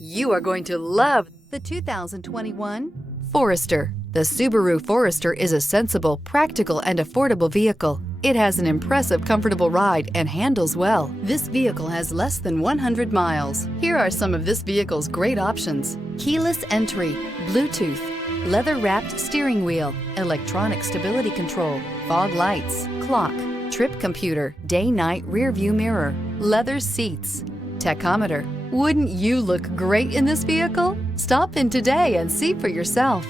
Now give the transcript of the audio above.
You are going to love the 2021 Forester. The Subaru Forester is a sensible, practical, and affordable vehicle. It has an impressive, comfortable ride and handles well. This vehicle has less than 100 miles. Here are some of this vehicle's great options: keyless entry, Bluetooth, leather-wrapped steering wheel, electronic stability control, fog lights, clock, trip computer, day-night rear view mirror, leather seats, tachometer. Wouldn't you look great in this vehicle? Stop in today and see for yourself.